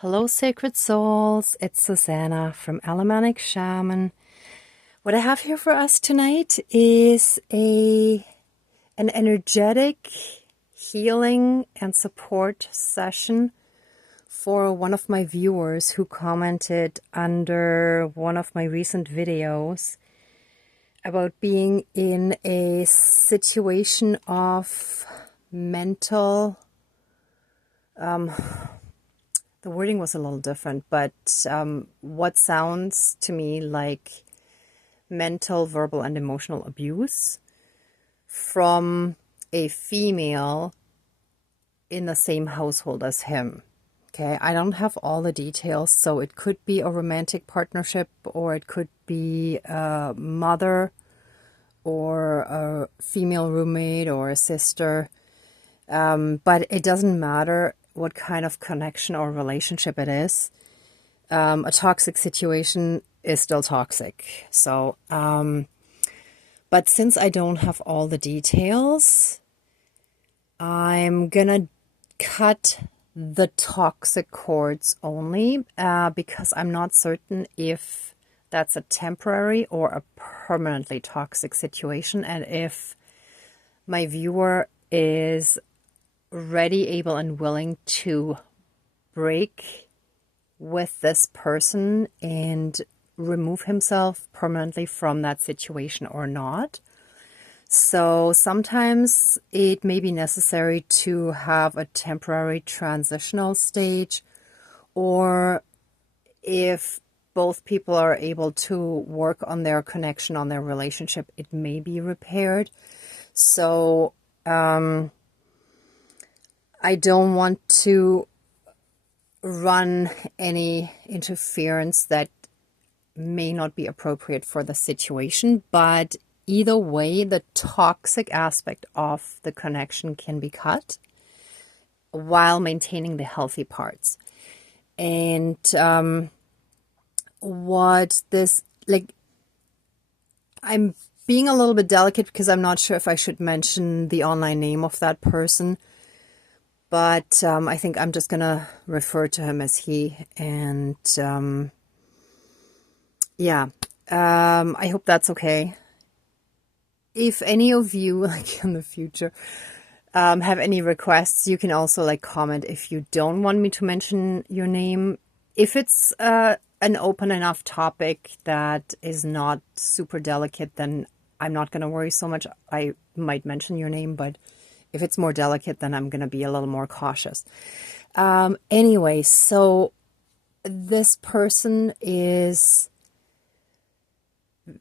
Hello, sacred souls. It's Susanna from Alamanic Shaman. What I have here for us tonight is an energetic healing and support session for one of my viewers who commented under one of my recent videos about being in a situation of mental the wording was a little different, but what sounds to me like mental, verbal, and emotional abuse from a female in the same household as him. Okay, I don't have all the details, so it could be a romantic partnership, or it could be a mother, or a female roommate, or a sister. But it doesn't matter what kind of connection or relationship it is. A toxic situation is still toxic. So, but since I don't have all the details, I'm gonna cut the toxic cords only because I'm not certain if that's a temporary or a permanently toxic situation, and if my viewer is ready, able, and willing to break with this person and remove himself permanently from that situation or not. So sometimes it may be necessary to have a temporary transitional stage, or if both people are able to work on their connection, on their relationship, it may be repaired. So I don't want to run any interference that may not be appropriate for the situation, but either way, the toxic aspect of the connection can be cut while maintaining the healthy parts. And what this, like, I'm being a little bit delicate because I'm not sure if I should mention the online name of that person. But I think I'm just going to refer to him as he. And I hope that's okay. If any of you, like in the future, have any requests, you can also like comment if you don't want me to mention your name. If it's an open enough topic that is not super delicate, then I'm not going to worry so much. I might mention your name, but if it's more delicate, then I'm going to be a little more cautious. Anyway, so this person is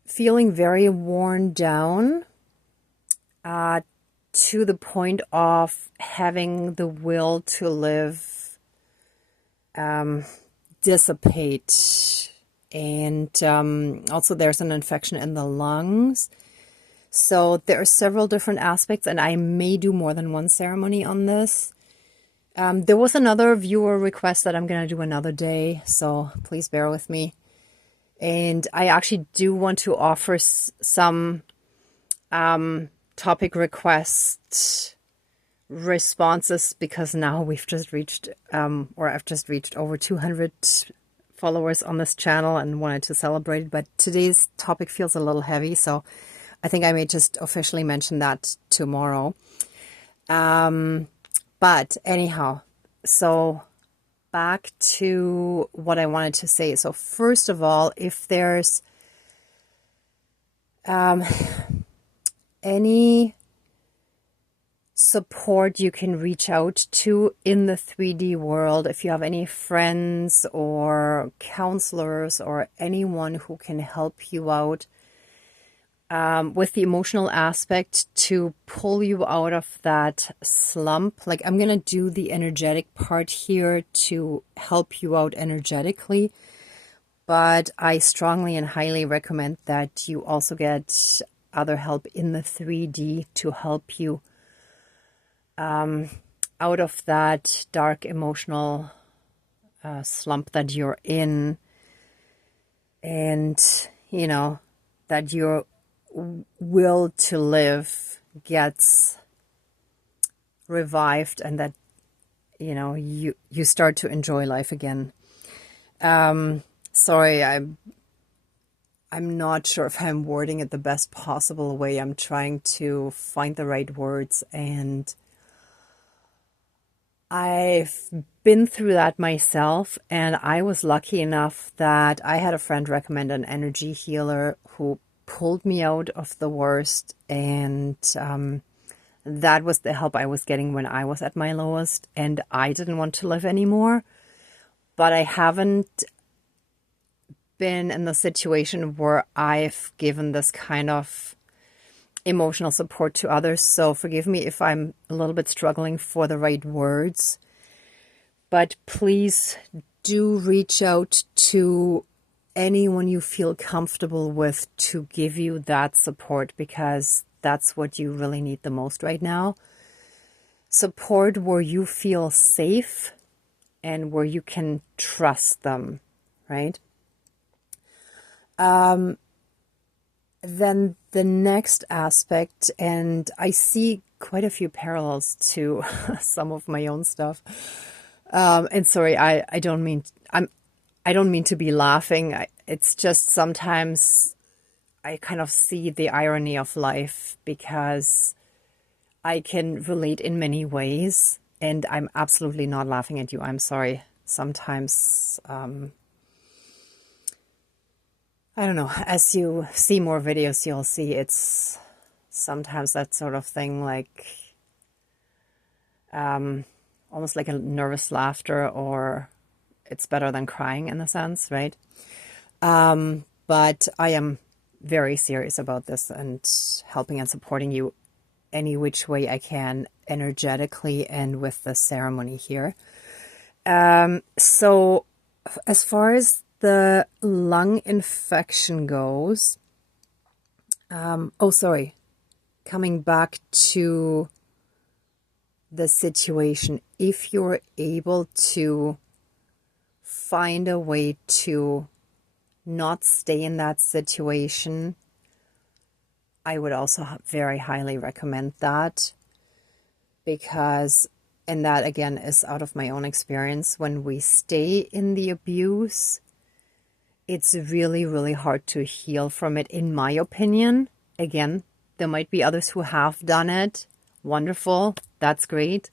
feeling very worn down to the point of having the will to live dissipate. And also there's an infection in the lungs. So there are several different aspects, and I may do more than one ceremony on this. There was another viewer request that I'm going to do another day, so please bear with me. And I actually do want to offer some topic request responses, because now we've just reached, or I've just reached over 200 followers on this channel and wanted to celebrate it. But today's topic feels a little heavy, so I think I may just officially mention that tomorrow. But anyhow, so back to what I wanted to say. So first of all, if there's any support you can reach out to in the 3D world, if you have any friends or counselors or anyone who can help you out with the emotional aspect to pull you out of that slump. Like, I'm going to do the energetic part here to help you out energetically, but I strongly and highly recommend that you also get other help in the 3D to help you out of that dark emotional slump that you're in, and, you know, that your will to live gets revived, and that you know, you start to enjoy life again. Sorry, I'm not sure if I'm wording it the best possible way. I'm trying to find the right words, and I've been through that myself, and I was lucky enough that I had a friend recommend an energy healer who pulled me out of the worst, and that was the help I was getting when I was at my lowest, and I didn't want to live anymore. But I haven't been in the situation where I've given this kind of emotional support to others. So forgive me if I'm a little bit struggling for the right words. But please do reach out to anyone you feel comfortable with to give you that support, because that's what you really need the most right now. Support where you feel safe and where you can trust them, right? Then the next aspect, and I see quite a few parallels to some of my own stuff. And sorry, I don't mean to be laughing. It's just sometimes I kind of see the irony of life, because I can relate in many ways, and I'm absolutely not laughing at you. I'm sorry. Sometimes, I don't know, as you see more videos, you'll see it's sometimes that sort of thing, like almost like a nervous laughter, or it's better than crying in a sense, right? But I am very serious about this and helping and supporting you any which way I can, energetically and with the ceremony here. So as far as the lung infection goes, coming back to the situation, if you're able to find a way to not stay in that situation, I would also very highly recommend that, because, and that again is out of my own experience, when we stay in the abuse, it's really, really hard to heal from it, in my opinion. Again, there might be others who have done it. Wonderful. That's great.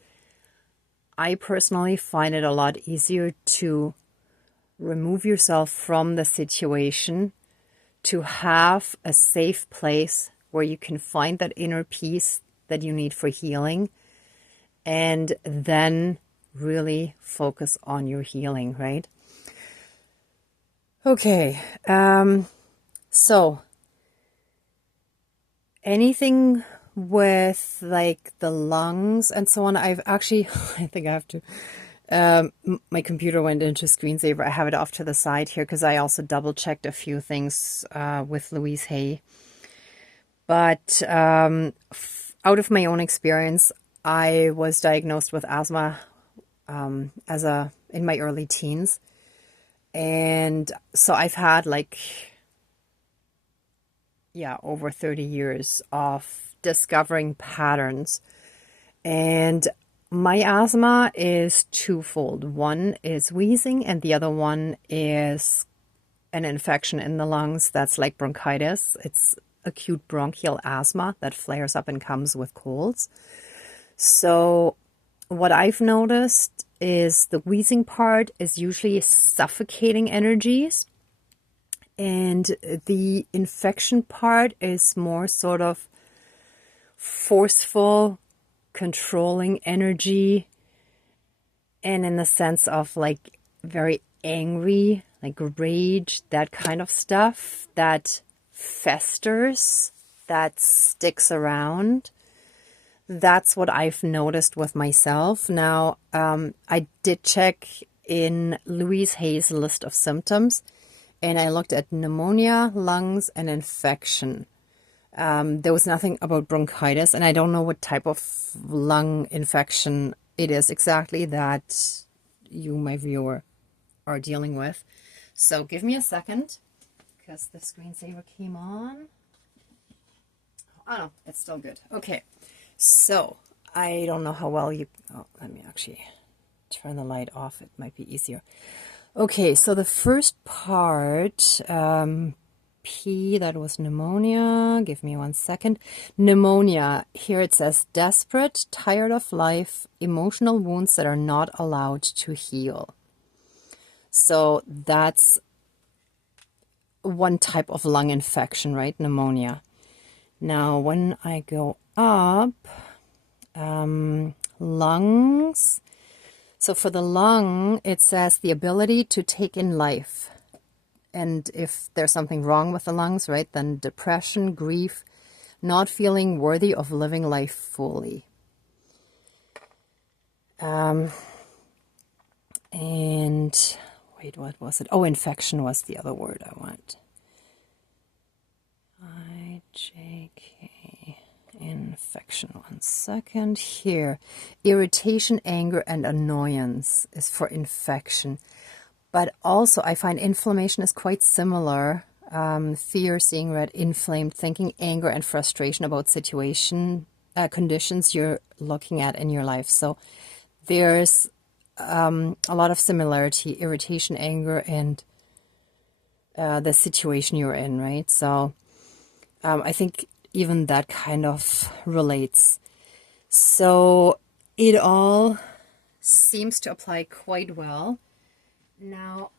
I personally find it a lot easier to remove yourself from the situation, to have a safe place where you can find that inner peace that you need for healing, and then really focus on your healing, right? Okay, so anything with like the lungs and so on, I've actually, I think I have to, my computer went into screensaver. I have it off to the side here because I also double checked a few things with Louise Hay. But out of my own experience, I was diagnosed with asthma in my early teens. And so I've had over 30 years of discovering patterns. And my asthma is twofold. One is wheezing, and the other one is an infection in the lungs that's like bronchitis. It's acute bronchial asthma that flares up and comes with colds. So what I've noticed is the wheezing part is usually suffocating energies, and the infection part is more sort of forceful, controlling energy, and in the sense of like very angry, like rage, that kind of stuff that festers, that sticks around. That's what I've noticed with myself. Now, I did check in Louise Hay's list of symptoms, and I looked at pneumonia, lungs, and infection. There was nothing about bronchitis, and I don't know what type of lung infection it is exactly that you, my viewer, are dealing with. So give me a second, because the screensaver came on. Oh no, it's still good. Okay. So, I don't know how well you... Oh, let me actually turn the light off. It might be easier. Okay, so the first part, P, that was pneumonia. Give me 1 second. Pneumonia, here it says desperate, tired of life, emotional wounds that are not allowed to heal. So that's one type of lung infection, right? Pneumonia. Now, when I go up, lungs. So for the lung, it says the ability to take in life. And if there's something wrong with the lungs, right, then depression, grief, not feeling worthy of living life fully. And wait, what was it? Oh, infection was the other word I want. IJK, infection. 1 second here. Irritation, anger, and annoyance is for infection. But also, I find inflammation is quite similar. Fear, seeing red, inflamed, thinking, anger, and frustration about conditions you're looking at in your life. So there's a lot of similarity, irritation, anger, and the situation you're in, right? So I think even that kind of relates. So it all seems to apply quite well. Now,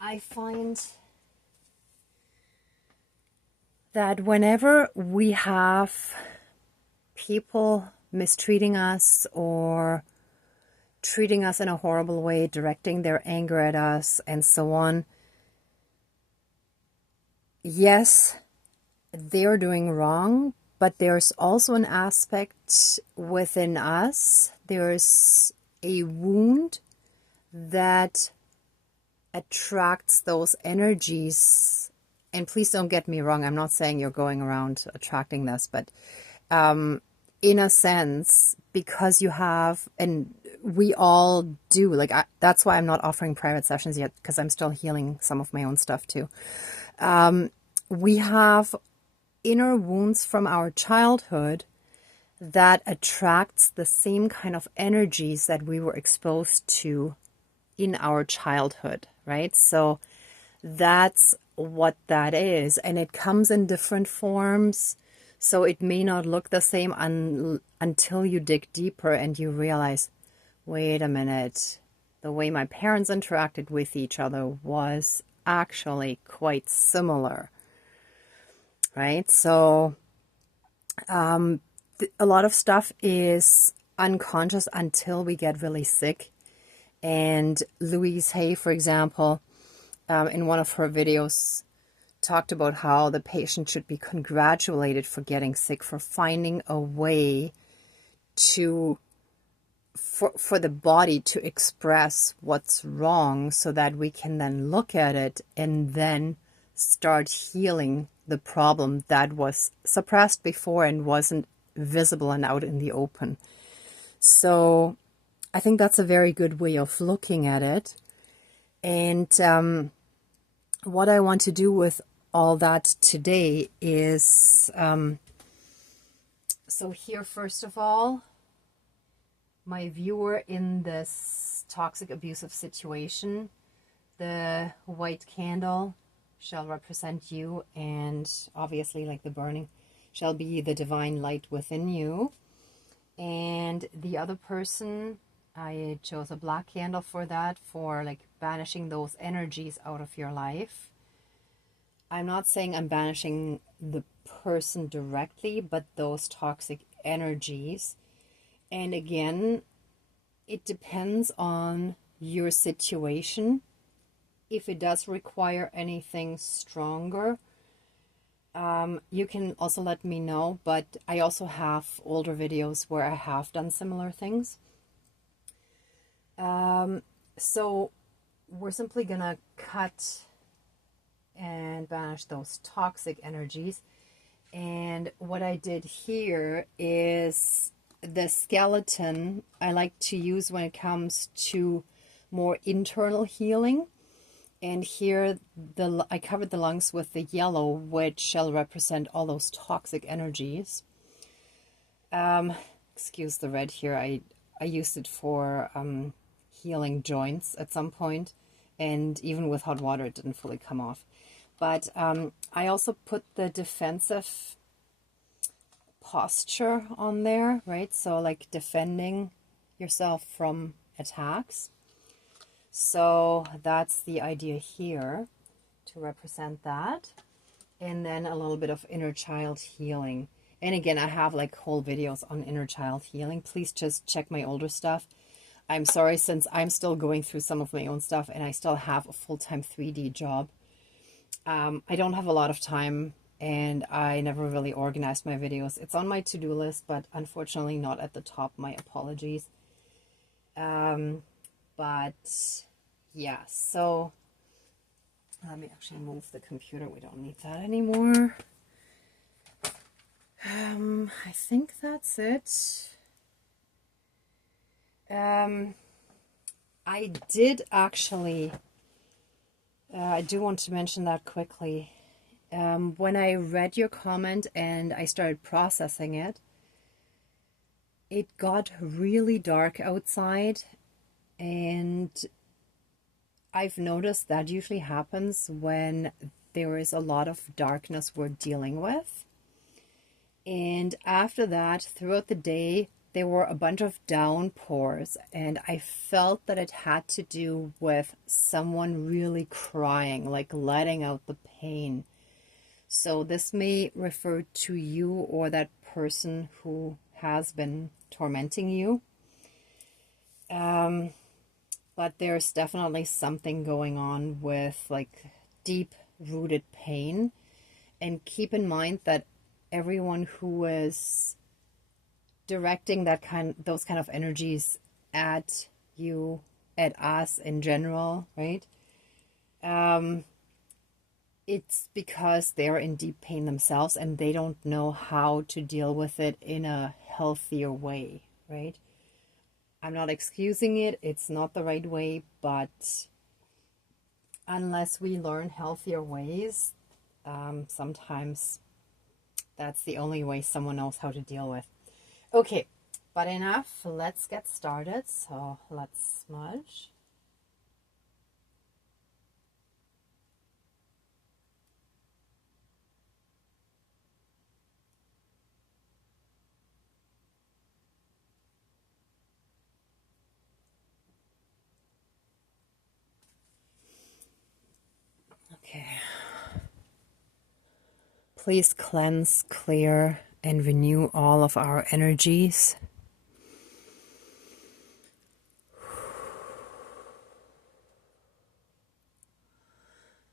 I find that whenever we have people mistreating us or treating us in a horrible way, directing their anger at us, and so on, yes, they're doing wrong, but there's also an aspect within us. There's a wound that attracts those energies. And please don't get me wrong, I'm not saying you're going around attracting this, but in a sense, because you have, and we all do, like that's why I'm not offering private sessions yet, because I'm still healing some of my own stuff too. We have inner wounds from our childhood that attracts the same kind of energies that we were exposed to in our childhood, right? So that's what that is. And it comes in different forms. So it may not look the same until you dig deeper and you realize, wait a minute, the way my parents interacted with each other was actually quite similar, right? So a lot of stuff is unconscious until we get really sick. And Louise Hay, for example, in one of her videos, talked about how the patient should be congratulated for getting sick, for finding a way to, for the body to express what's wrong so that we can then look at it and then start healing the problem that was suppressed before and wasn't visible and out in the open. So I think that's a very good way of looking at it. And what I want to do with all that today is, so here, first of all, my viewer in this toxic abusive situation, the white candle shall represent you, and obviously, like the burning, shall be the divine light within you. And the other person, I chose a black candle for that, for like banishing those energies out of your life. I'm not saying I'm banishing the person directly, but those toxic energies. And again, it depends on your situation. If it does require anything stronger, you can also let me know, but I also have older videos where I have done similar things. So we're simply gonna cut and banish those toxic energies. And what I did here is the skeleton I like to use when it comes to more internal healing. And here I covered the lungs with the yellow, which shall represent all those toxic energies. Excuse the red here. I I used it for healing joints at some point, and even with hot water it didn't fully come off. But I also put the defensive posture on there, right? So like defending yourself from attacks. So that's the idea here, to represent that. And then a little bit of inner child healing. And again, I have like whole videos on inner child healing. Please just check my older stuff. I'm sorry, since I'm still going through some of my own stuff and I still have a full-time 3D job. I don't have a lot of time, and I never really organized my videos. It's on my to-do list, but unfortunately not at the top. My apologies. But yeah, so let me actually move the computer. We don't need that anymore. I think that's it. I did actually, I do want to mention that quickly. When I read your comment and I started processing it, it got really dark outside, and I've noticed that usually happens when there is a lot of darkness we're dealing with. And after that, throughout the day, there were a bunch of downpours, and I felt that it had to do with someone really crying, like letting out the pain. So this may refer to you or that person who has been tormenting you. But there's definitely something going on with like deep-rooted pain. And keep in mind that everyone who is directing those kind of energies at you, at us in general, right? It's because they're in deep pain themselves and they don't know how to deal with it in a healthier way, right? I'm not excusing it. It's not the right way, but unless we learn healthier ways, sometimes that's the only way someone knows how to deal with. Okay, but enough. Let's get started. So let's smudge. Okay. Please cleanse, clear, and renew all of our energies.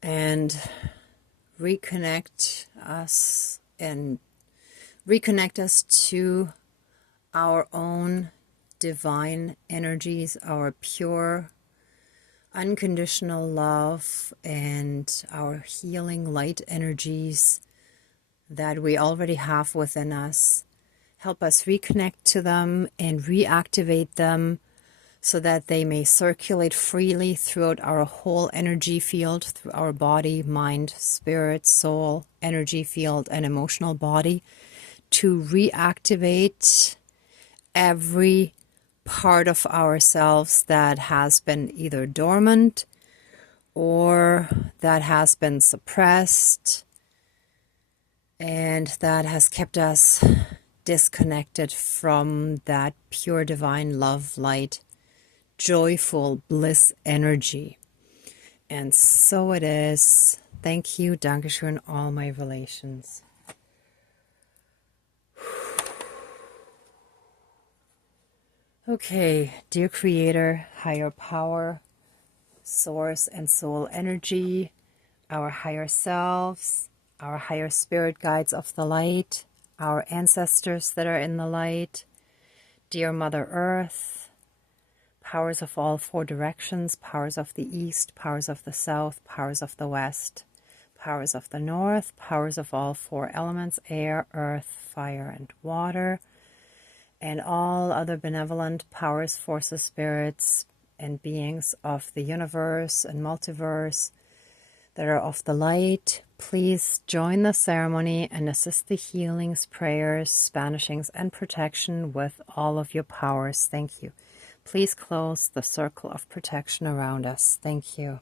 And reconnect us to our own divine energies, our pure unconditional love, and our healing light energies that we already have within us. Help us reconnect to them and reactivate them so that they may circulate freely throughout our whole energy field, through our body, mind, spirit, soul, energy field, and emotional body, to reactivate every part of ourselves that has been either dormant or that has been suppressed and that has kept us disconnected from that pure divine love, light, joyful bliss energy. And so it is. Thank you, Dankeschön, all my relations. Okay, dear Creator, higher power, source and soul energy, our higher selves, our higher spirit guides of the light, our ancestors that are in the light, dear Mother Earth, powers of all four directions, powers of the east, powers of the south, powers of the west, powers of the north, powers of all four elements, air, earth, fire, and water, and all other benevolent powers, forces, spirits, and beings of the universe and multiverse that are of the light. please join the ceremony and assist the healings, prayers, banishings, and protection with all of your powers. Thank you. Please close the circle of protection around us. Thank you.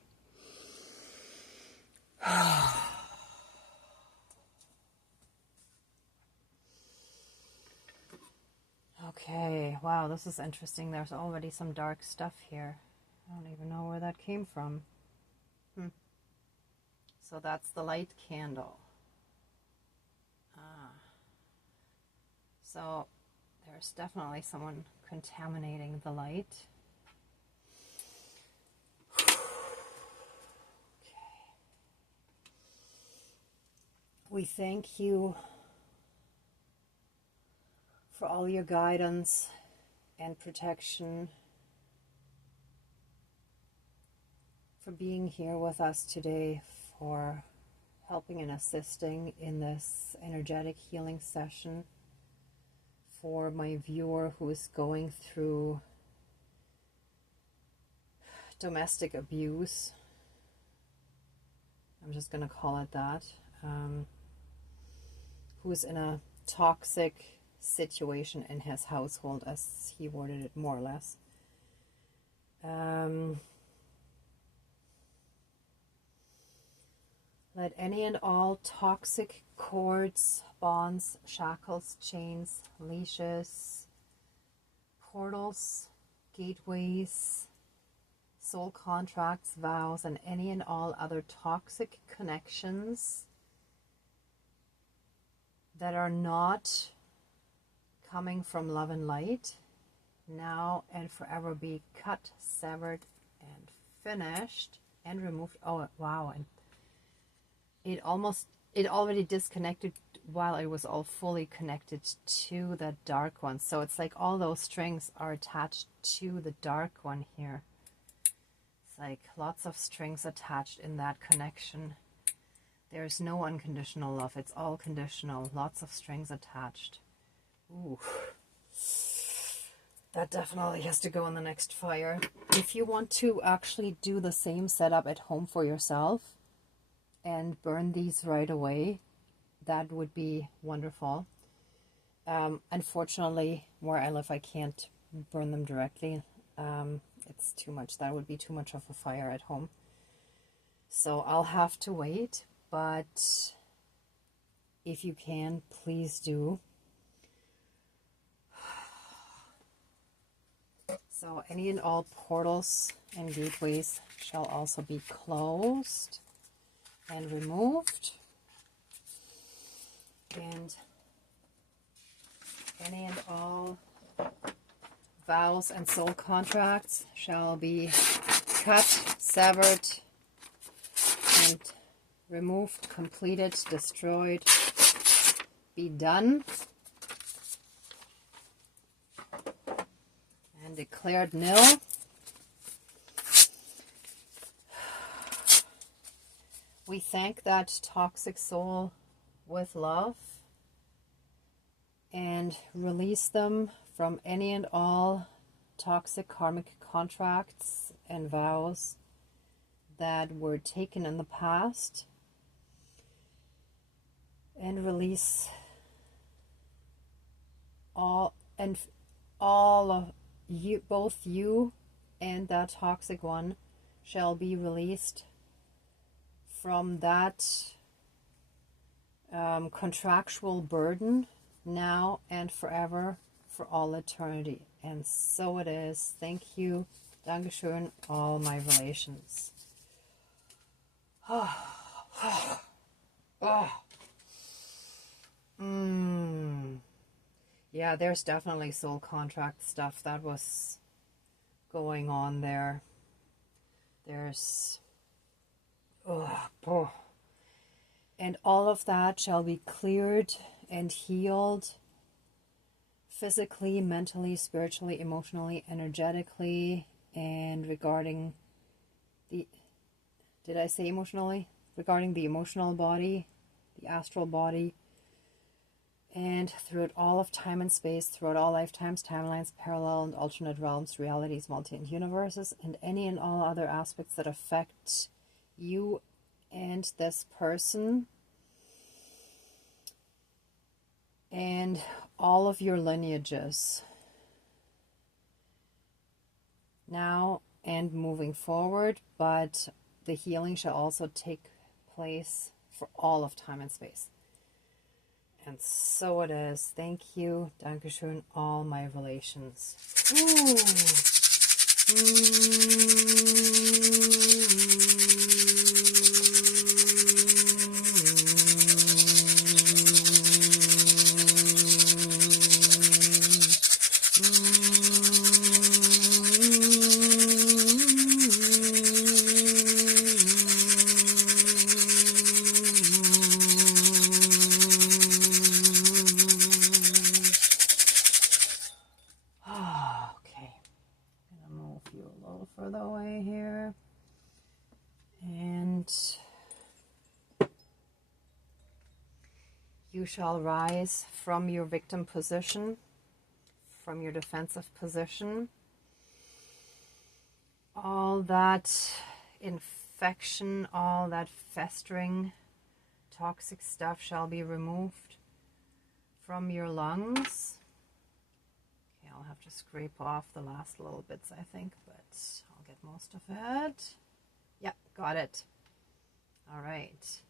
Okay, wow, this is interesting. There's already some dark stuff here. I don't even know where that came from. So that's the light candle. So there's definitely someone contaminating the light. Okay. We thank you for all your guidance and protection, for being here with us today, for helping and assisting in this energetic healing session, for my viewer who is going through domestic abuse. I'm just going to call it that. Who is in a toxic situation in his household, as he worded it more or less. Let any and all toxic cords, bonds, shackles, chains, leashes, portals, gateways, soul contracts, vows, and any and all other toxic connections that are not coming from love and light, now and forever be cut, severed, and finished, and removed. Oh, wow. And it already disconnected while it was all fully connected to the dark one. So it's like all those strings are attached to the dark one here. It's like lots of strings attached in that connection. There's no unconditional love. It's all conditional. Lots of strings attached. Ooh. That definitely has to go in the next fire. If you want to actually do the same setup at home for yourself and burn these right away, that would be wonderful. Unfortunately, where I live, I can't burn them directly. It's too much. That would be too much of a fire at home. So I'll have to wait, but if you can, please do. So any and all portals and gateways shall also be closed and removed. And any and all vows and soul contracts shall be cut, severed, and removed, completed, destroyed, be done, and declared nil. We thank that toxic soul with love and release them from any and all toxic karmic contracts and vows that were taken in the past, and release all of you, both you and that toxic one shall be released from that contractual burden now and forever, for all eternity. And so it is. Thank you. Dankeschön, all my relations. Yeah, there's definitely soul contract stuff that was going on there. There's and all of that shall be cleared and healed physically, mentally, spiritually, emotionally, energetically, and regarding the, did I say emotionally? Regarding the emotional body, the astral body, and throughout all of time and space, throughout all lifetimes, timelines, parallel and alternate realms, realities, multi and universes, and any and all other aspects that affect you and this person and all of your lineages now and moving forward, but the healing shall also take place for all of time and space. And so it is. Thank you. Dankeschön, all my relations. Ooh. You shall rise from your victim position, from your defensive position. All that infection, all that festering, toxic stuff shall be removed from your lungs. Okay, I'll have to scrape off the last little bits, I think, but I'll get most of it. Yep, got it. All right.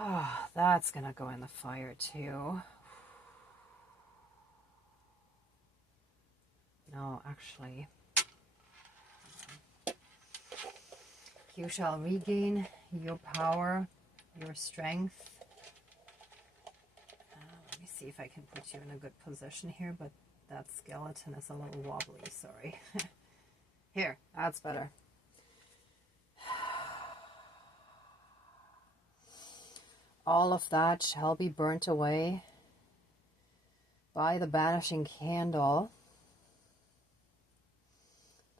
Ah, oh, that's gonna go in the fire too. No, actually. You shall regain your power, your strength. Let me see if I can put you in a good position here, but that skeleton is a little wobbly, sorry. Here, that's better. All of that shall be burnt away by the banishing candle.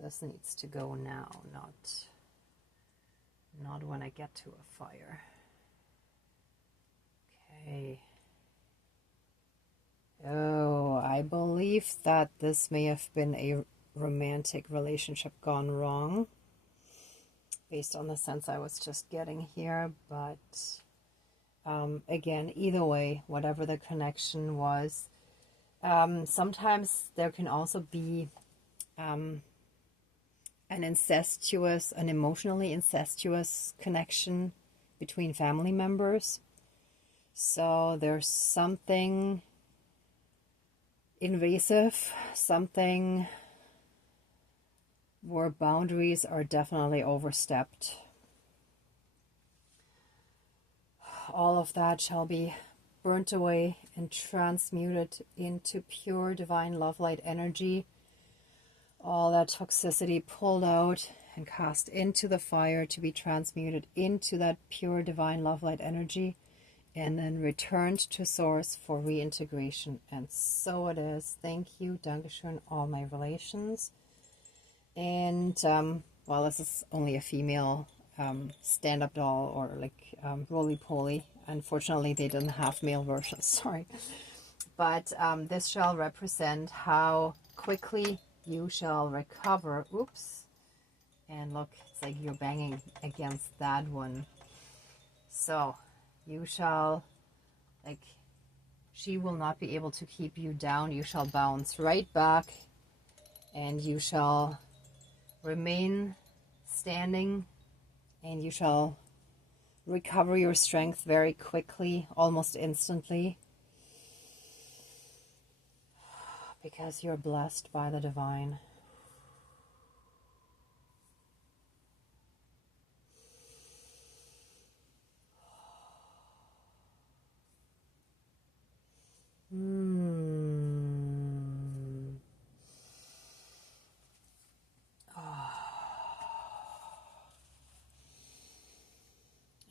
This needs to go now, not when I get to a fire. Okay. Oh, I believe that this may have been a romantic relationship gone wrong, based on the sense I was just getting here, but again, either way, whatever the connection was, sometimes there can also be an emotionally incestuous connection between family members. So there's something invasive, something where boundaries are definitely overstepped. All of that shall be burnt away and transmuted into pure divine love light energy. All that toxicity pulled out and cast into the fire to be transmuted into that pure divine love light energy, and then returned to source for reintegration. And so it is. Thank you. Dankeschön, all my relations. And well, this is only a female stand-up doll, or like roly-poly. Unfortunately, they didn't have male versions, sorry. But this shall represent how quickly you shall recover. Oops. And look, it's like you're banging against that one. So you shall, like, she will not be able to keep you down. You shall bounce right back, and you shall remain standing, and you shall recover your strength very quickly, almost instantly, because you're blessed by the divine.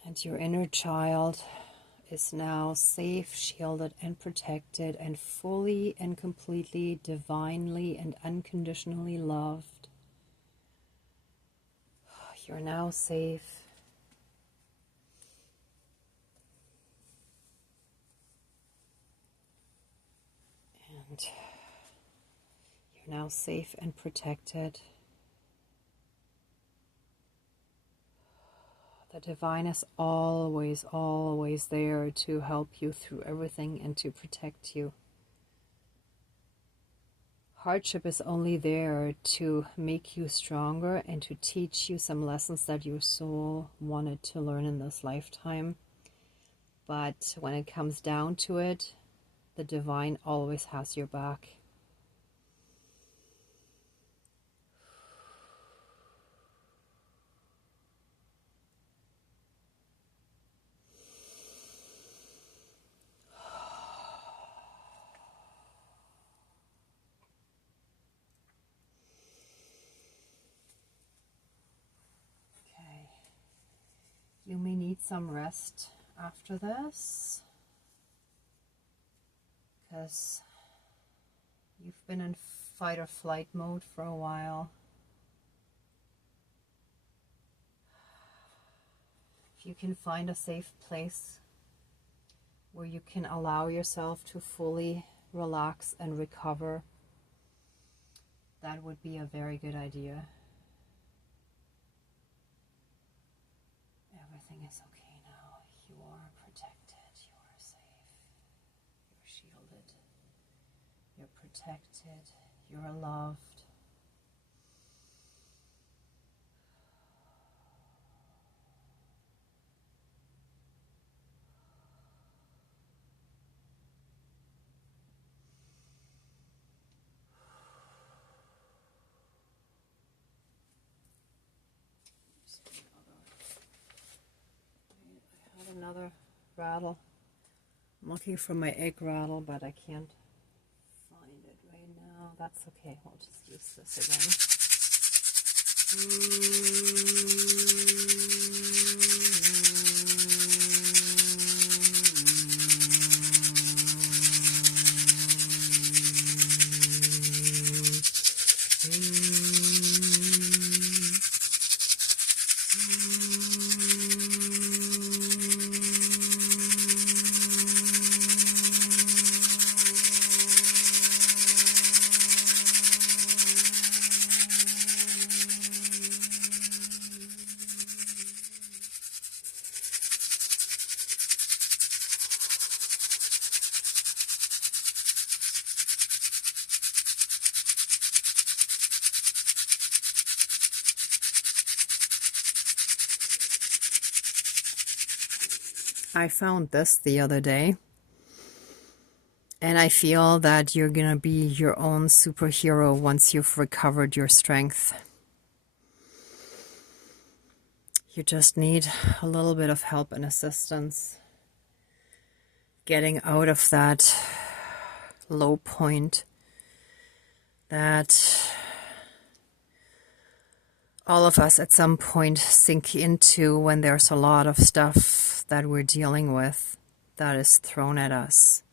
And your inner child is now safe, shielded, and protected, and fully and completely, divinely and unconditionally loved. You're now safe. And you're now safe and protected. The divine is always, always there to help you through everything and to protect you. Hardship is only there to make you stronger and to teach you some lessons that your soul wanted to learn in this lifetime. But when it comes down to it, the divine always has your back. You may need some rest after this, because you've been in fight or flight mode for a while. If you can find a safe place where you can allow yourself to fully relax and recover, that would be a very good idea. Everything is okay now. You are protected. You are safe. You're shielded. You're protected. You're loved. Another rattle. I'm looking for my egg rattle, but I can't find it right now. That's okay. We'll just use this again. I found this the other day, and I feel that you're gonna be your own superhero once you've recovered your strength. You just need a little bit of help and assistance getting out of that low point that all of us at some point sink into when there's a lot of stuff that we're dealing with that is thrown at us.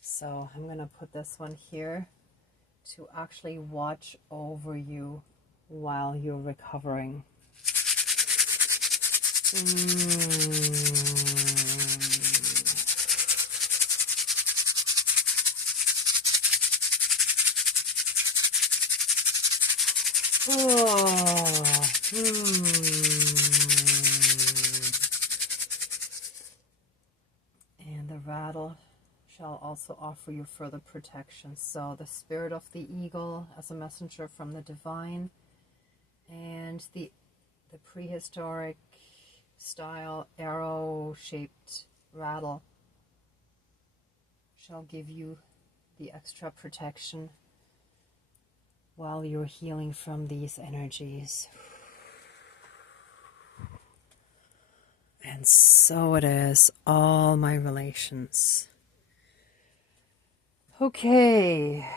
So I'm going to put this one here to actually watch over you while you're recovering. And the rattle shall also offer you further protection. So the spirit of the eagle as a messenger from the divine, and the prehistoric style arrow-shaped rattle shall give you the extra protection while you're healing from these energies. And so it is, all my relations. Okay,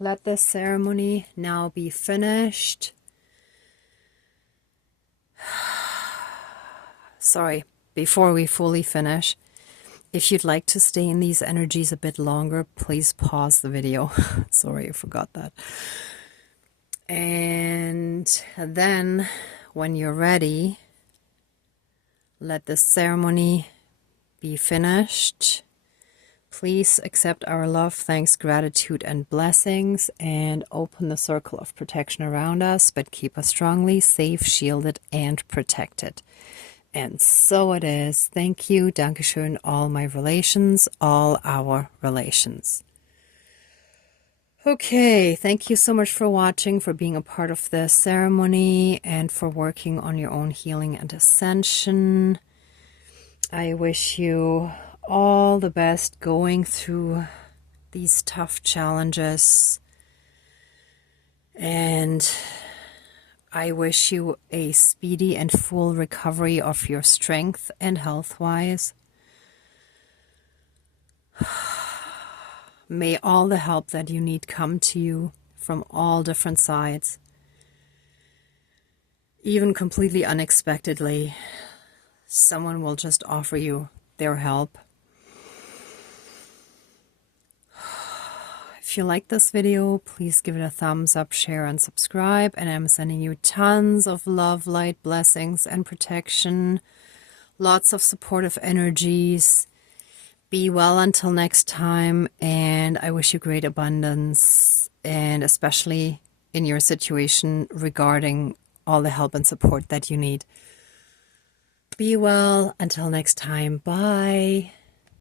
let this ceremony now be finished. Sorry, before we fully finish, if you'd like to stay in these energies a bit longer, please pause the video. Sorry, I forgot that. And then when you're ready, let the ceremony be finished. Please accept our love, thanks, gratitude, and blessings, and open the circle of protection around us, but keep us strongly safe, shielded, and protected. And so it is. Thank you, Dankeschön, all my relations, all our relations. Okay, thank you so much for watching, for being a part of the ceremony, and for working on your own healing and ascension. I wish you all the best going through these tough challenges, and I wish you a speedy and full recovery of your strength and health-wise. May all the help that you need come to you from all different sides, even completely unexpectedly. Someone will just offer you their help. If you like this video, please give it a thumbs up, share, and subscribe. And I'm sending you tons of love, light, blessings, and protection. Lots of supportive energies. Be well until next time, and I wish you great abundance, and especially in your situation regarding all the help and support that you need. Be well until next time. Bye.